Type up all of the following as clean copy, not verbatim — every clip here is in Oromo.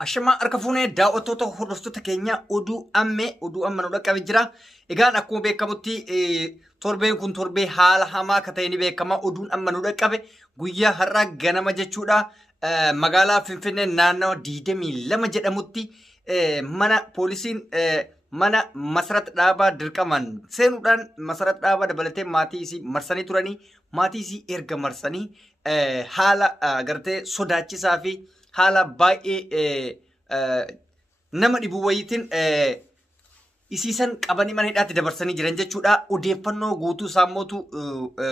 Ashama arkafune daawwattoota hordoftoota keenya oduu amma nu dhaqqabe jira. Egaan akkuma beekamutti torbeen kun torbee haala hamaa akka ta'e ni beekama. Oduun amma nu dhaqqabe guyyaa har'aa ganama jechuudha. Magaalaa Finfinnee naannoo 22 jedhamutti mana poolisiin mana masarat dhaabaa dirqaman seenuudhaan masarat dhaabaa dabalatee maatii isii marsanii turanii maatii isii erga marsanii haala gartee sodaachisaa fi haala baay'ee nama dhibu wayitiin isiisan qabanii mana hidhaatti dabarsanii jiran jechuudha. Odeeffannoo guutuu sammootu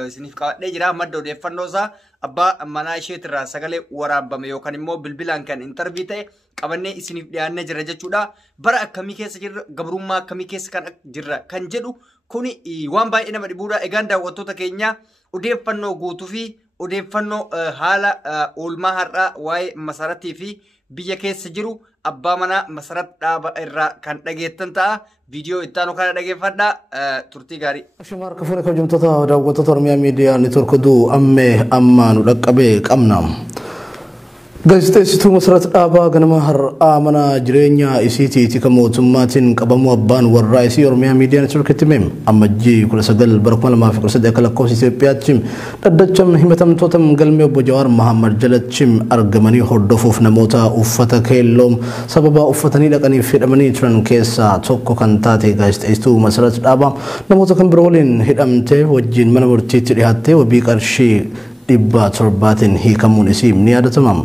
isiniif qabadhee jira. Madda odeeffannoo isaa abbaa manaa isheetirraa sagalee waraabame yookaan immoo bilbilaan kan intarvii ta'e qabannee isiniif dhiyaannee jira jechuudha. Bara akkamii keessa jirra, gabrummaa akkamii keessa kan jirra kan jedhu kuni waan baay'ee nama dhibuudha. Egaan daawwattoota keenya odeeffannoo guutuu fi odeeffannoo haala oolmaa har'aa waa'ee masaratii fi biyya keessa jiru abbaa manaa masarat dhaabaa irraa kan dhageettan ta'a. Viidiyoo ittaanu kana dhageeffadha. Turtii gaarii. Ashama harka kabajamtoota daawwattoota Oromiyaa Miidiyaa Neetwoork oduu amma nu dhaqqabee qabna. Gaazexeessituu Masarat Dhaabaa ganama har'aa mana jireenyaa isiitiiti kan mootummaatiin qabamu abbaan warraa isii Oromiyaa Miidiyaa Neetwoorkitti hime. Ammajjii 19 bara 2013 akka lakkoofsa Itoophiyaatti dhaddacham himatamtoota galmee obbo Jawaar Mahammad jalatti argamanii hordofuuf namoota uffata keelloo sababa uffatanii dhaqaniif hidhamanii turan keessaa tokko kan taate gaazexeessituu Masarat Dhaabaa namoota kan biroo waliin hidhamtee wajjin mana murtiitti dhiyaattee wabii qarshii 700 hiikamuun isii ni yaadatama.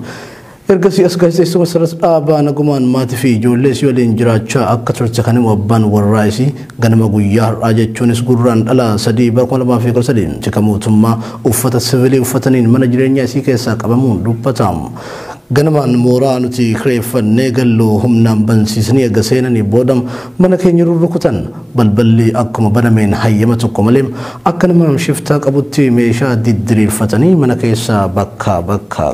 Ergasii as gaazexeessituu Masarat Dhaabaa nagumaan maatii fi ijoollee isii waliin jiraachaa akka turte kan himu abbaan warraa isii ganama guyyaa har'aa jechuunis gurraan dhala 3 bara 2013 tika mootummaa uffata siviilii uffataniin mana jireenyaa isii keessaa qabamuun dubbatama. Ganamaan mooraa nuti kireeffannee galloo humnaan bansiisanii eega seenanii boodam mana keenya rurrukutan balballi akkuma banameen hayyama tokko malee akka nama shiftaa qabutti meeshaa diddiriirfatanii mana keessaa bakka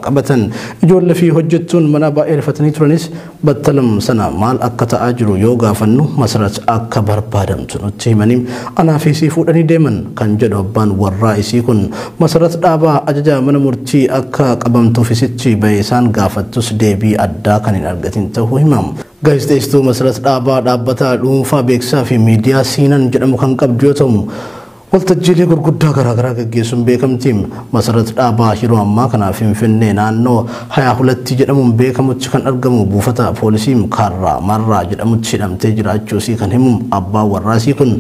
qabatan ijoollee fi hojjettuun mana baay'ee rifatanii turanis battalam sana maal akka ta'aa jiru yoo gaafannu Masarat akka barbaadamtu nutti himanii anaa fi isii fuudhanii deeman kan jedhu abbaan warraa isii kun Masarat Dhaabaa ajaja mana murtii akka qabamtuuf isichi bahee isaan gaafattus deebii addaa kan hin argatin ta'uu himamu. Gaazexeessituu Masarat Dhaabaa dhaabbata dhuunfaa beeksisaa fi miidiyaa Siinan jedhamu kan qabdu yoo ta'u waltajjiilee gurguddaa garaagaraa gaggeessuun beekamti. Masarat Dhaabaa yeroo ammaa kana Finfinnee naannoo 22 jedhamuun beekamutti kan argamu buufata poolisii Kaarraa Marraa jedhamutti hidhamtee jiraachuu isii kan himu abbaa warraa isii kun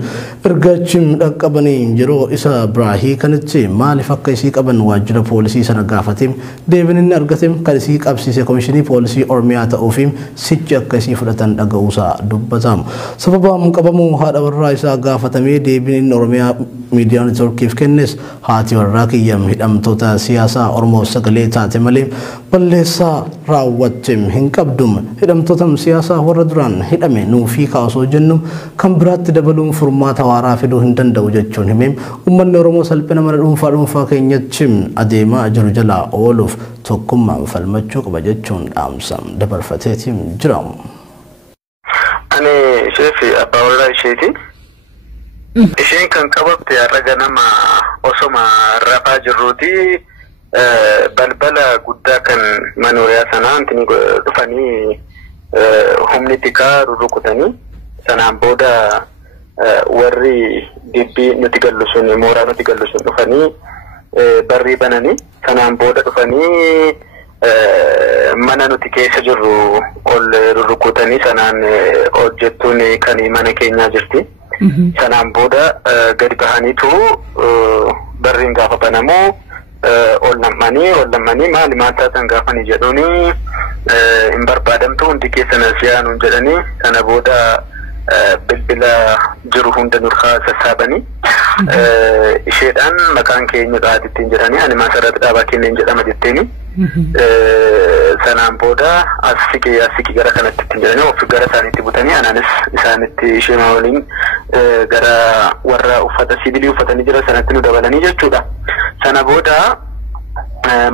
ergaachim dhaqqabanii yeroo isa Biraahii kanitti maaliif akka isii qaban waajjira poolisii sana gaafate deebiin inni argate kan isii qabsiise komishinii poolisii Oromiyaa ta'uu fi sichi akka isii fudhatan dhaga'uusaa dubbatama. Sababaan qabamuu haadha warraa isaa gaafatamee deebiin inni Oromiyaa Miidiyaa Neetwoorkiif kennes haati warraa kiyyam hidhamtoota siyaasaa Oromoo sagalee taate malee balleessaa raawwatte hin qabdum hidhamtoota siyaasaa warra duraan hidhame nuufii kaasoo jennu kan biraatti dabaluun furmaata waaraa fiduu hin danda'u jechuun himee uummanni Oromoo salphina mana dhuunfaa keenyatti adeemaa jiru jalaa ooluuf tokkummaan falmachuu qaba jechuun dhaamsa dabarfateetiin jira. Ani sheefi abbaa warraa isheeti. Isheen kan qababte har'a ganama osoma rafaa jirruuti balbala guddaa kan manooriyaa sanaa antini dhufanii humni xiqqaa rurrukutanii sanaan booda warri dibbii nuti gallu sun mooraa nuti gallu sun dhufanii barrii bananii sanaan booda dhufanii mana nuti keessa jirru ol rurrukutanii sanaan hojjettuun kan mana keenyaa jirti. Sanaan booda gadi bahaniitu barriin gaafa banamu ol lammanii maali maal taatan gaafanii jedhuuni hin barbaadamtu hundi keessan siyaanuun jedhanii sana booda bilbila jiru hunda nurkaa sassaabanii isheedhaan maqaan keenya dhaatittiin jedhanii ani Masarat Dhaabaa kenneen jedhama jetteeni sanaan booda asiki gara kanatti ittiin jedhanii of gara isaaniitti butanii anaanis isaanitti ishee waliin gara warra uffata sibiilii uffatanii jira sanatti nu dabalanii jechuudha. Sana booda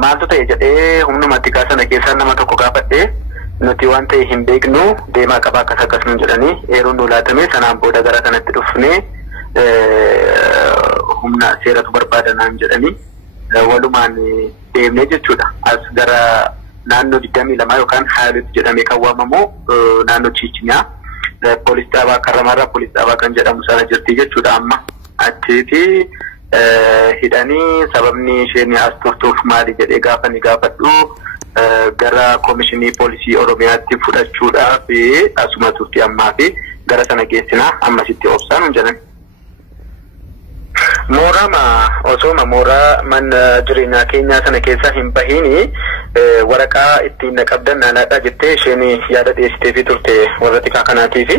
maaltu ta'e jedhee humnuma xiqqaa sana keessaa nama tokko gaafadhee nuti waan ta'e hin beeknu deemaa qabaa akkas nuun jedhanii eeruun nu laatame sanaan booda gara kanatti dhufnee humna seeratu barbaadanaan jedhanii walumaan deemnee jechuudha. As gara naannoo 22 yookaan Haayilut jedhamee kan waamamu naannoo Chiichinyaa poolis dhaabaa Karramarraa poolis dhaabaa kan jedhamu sana jirti jechuudha amma achiiti hidhanii sababni isheen as turtuuf maali jedhee gaafa ni gaafadhu gara komishinii poolisii Oromiyaatti fudhachuudhaaf asuma turti ammaa fi gara sana geessinaa ammasitti obsaan jedhan. Moorama osoo mooraa mana jireenyaa keenyaa sana keessa hin bahini waraqaa ittiin naqabdan naanaadha jettee isheen yaada dhiyeessitee fi turte warra tikaa kanaatii fi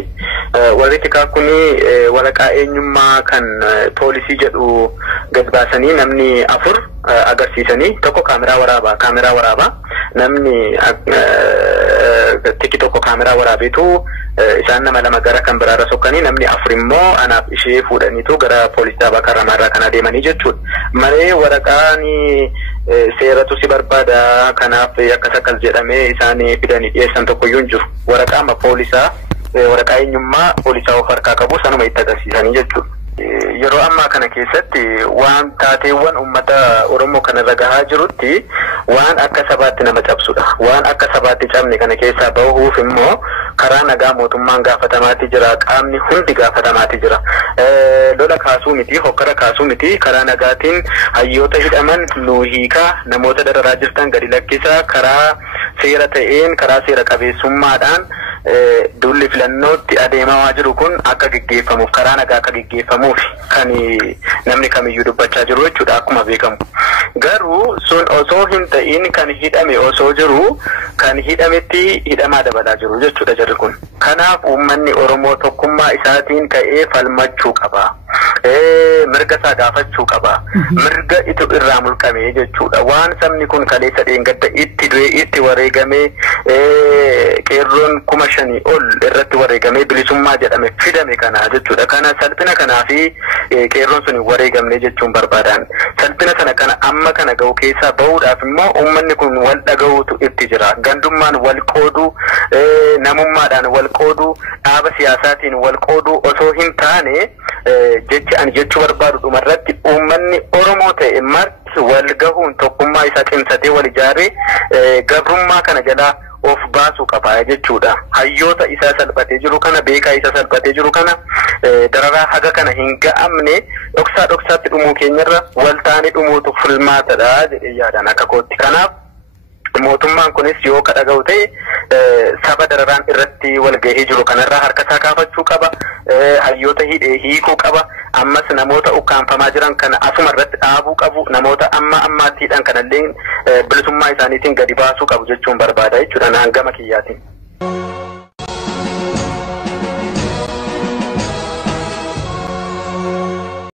warri tikaa kuni waraqaa eenyummaa kan poolisii jedhu gad baasanii namni 4 agarsiisanii tokko kaameraa waraabaa namni tiki tokko kaameraa waraabeetu isaan nama 2 gara kan biraarra sokkanii namni 4 immoo anaaf ishee fuudhaniitu gara poolis dhaabaa Karramarraa kan adeemanii jechuudha. Malee waraqaani seeratu si barbaada kanaaf akkas jedhamee isaan fidanii dhiyeessan tokkoyyuu hin jiru. Waraqaa poolisaa waraqaa eenyummaa poolisaa of harkaa qabu sanuma itti agarsiisanii jechuudha. Yeroo ammaa kana keessatti waan taateewwan uummata Oromoo kanarra gahaa jirutti waan akka sabaatti nama cabsudha. Waan akka sabaatti cabne kana keessaa bahuuf immoo karaa nagaa mootummaan gaafatamaatti jira, qaamni hundi gaafatamaatti jira. Lola kaasuu miti, hokkara kaasuu miti, karaa nagaatiin hayyoota hidhaman nu hiikaa, namoota dararaa jirtan gadi lakkisaa, karaa seera ta'een, karaa seera qabeessummaadhaan dulli filannootti adeemamaa jiru kun akka gaggeeffamuuf karaa nagaa akka gaggeeffamuuf kan namni kamiyyuu dubbachaa jiru jechuudha akkuma beekamu. Garuu sun osoo hin ta'in kan hidhame osoo jiru kan hidhametti hidhamaa dabalaa jiru jechuudha jarri kun. Kanaaf uummanni Oromoo tokkummaa isaatiin ka'ee falmachuu qaba. Mirga isaa gaafachuu qaba. Mirga itu irraa mulqame jechuudha. Waan sabni kun kaleessa dheengadda itti du'e itti wareegamee qeerroon 5,000 ol irratti wareegamee bilisummaa jedhame fidame kana jechuudha. Kana salphina kanaa fi qeerroon sun wareegamne jechuun barbaadan. Salphina sana kana amma kana ga'u keessaa bahuudhaaf immoo uummanni kun wal dhaga'uutu itti jira. Gandummaan wal qoodu, namummaadhaan wal qoodu, dhaaba siyaasaatiin wal qoodu osoo hin taane jechi ani jechuu barbaadu dhumarratti uummanni Oromoo ta'e marti wal gahuun tokkummaa isaa cimsatee wal ijaaree gabrummaa kana jalaa of baasuu qaba jechuudha. Hayyoota isaa salphatee jiru kana beekaa isaa salphatee jiru kana dararaa haga kana hin ga'amne dhoksaatti dhumuu keenyarra wal taane dhumuutu filmaatadha jedhee yaadan akka kootti. Kanaaf mootummaan kunis yoo kadhaga'u ta'e saba dararaan irratti wal gahee jiru kanarraa harka isaa kaafachuu qaba. Hayyoota hidhee hiikuu qaba. Ammas namoota ukkaanfamaa jiran kana asuma irratti dhaabuu qabu. Namoota ammaatti hidhan kanallee bilisummaa isaaniitiin gadi baasuu qabu jechuun barbaada jechuudha hangama kiyyaatiin.